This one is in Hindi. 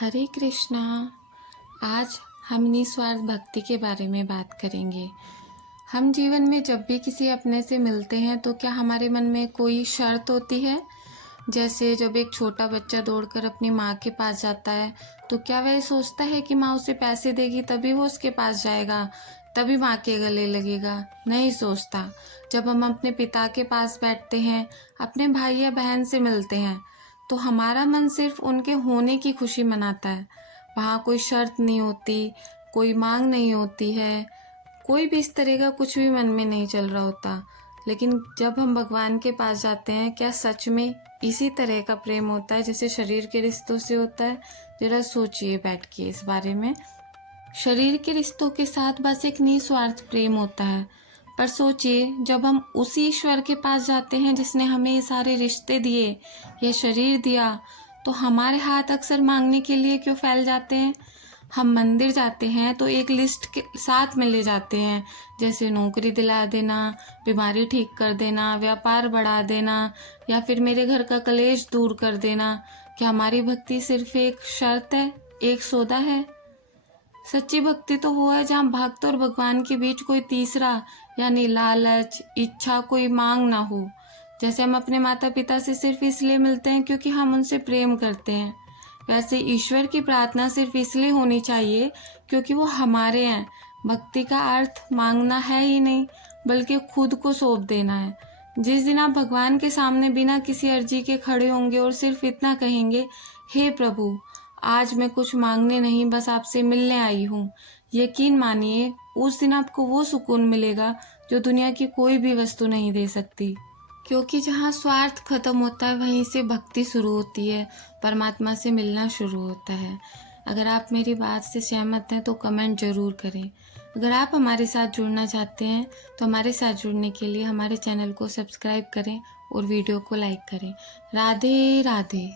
हरे कृष्णा। आज हम निस्वार्थ भक्ति के बारे में बात करेंगे। हम जीवन में जब भी किसी अपने से मिलते हैं तो क्या हमारे मन में कोई शर्त होती है? जैसे जब एक छोटा बच्चा दौड़कर अपनी माँ के पास जाता है तो क्या वह सोचता है कि माँ उसे पैसे देगी तभी वो उसके पास जाएगा, तभी माँ के गले लगेगा? नहीं सोचता। जब हम अपने पिता के पास बैठते हैं, अपने भाई या बहन से मिलते हैं, तो हमारा मन सिर्फ उनके होने की खुशी मनाता है। वहाँ कोई शर्त नहीं होती, कोई मांग नहीं होती है, कोई भी इस तरह का कुछ भी मन में नहीं चल रहा होता। लेकिन जब हम भगवान के पास जाते हैं, क्या सच में इसी तरह का प्रेम होता है जैसे शरीर के रिश्तों से होता है? जरा सोचिए बैठ के इस बारे में। शरीर के रिश्तों के साथ बस एक निस्वार्थ प्रेम होता है, पर सोचिए जब हम उसी ईश्वर के पास जाते हैं जिसने हमें ये सारे रिश्ते दिए, ये शरीर दिया, तो हमारे हाथ अक्सर मांगने के लिए क्यों फैल जाते हैं? हम मंदिर जाते हैं तो एक लिस्ट के साथ में ले जाते हैं, जैसे नौकरी दिला देना, बीमारी ठीक कर देना, व्यापार बढ़ा देना, या फिर मेरे घर का कलेश दूर कर देना। क्या हमारी भक्ति सिर्फ एक शर्त है, एक सौदा है? सच्ची भक्ति तो वो है जहाँ भक्त और भगवान के बीच कोई तीसरा यानी लालच, इच्छा, कोई मांग ना हो। जैसे हम अपने माता पिता से सिर्फ इसलिए मिलते हैं क्योंकि हम उनसे प्रेम करते हैं, वैसे ईश्वर की प्रार्थना सिर्फ इसलिए होनी चाहिए क्योंकि वो हमारे हैं। भक्ति का अर्थ मांगना है ही नहीं, बल्कि खुद को सौंप देना है। जिस दिन आप भगवान के सामने बिना किसी अर्जी के खड़े होंगे और सिर्फ इतना कहेंगे, हे प्रभु, आज मैं कुछ मांगने नहीं, बस आपसे मिलने आई हूँ, यकीन मानिए उस दिन आपको वो सुकून मिलेगा जो दुनिया की कोई भी वस्तु नहीं दे सकती। क्योंकि जहाँ स्वार्थ खत्म होता है वहीं से भक्ति शुरू होती है, परमात्मा से मिलना शुरू होता है। अगर आप मेरी बात से सहमत हैं तो कमेंट जरूर करें। अगर आप हमारे साथ जुड़ना चाहते हैं तो हमारे साथ जुड़ने के लिए हमारे चैनल को सब्सक्राइब करें और वीडियो को लाइक करें। राधे राधे।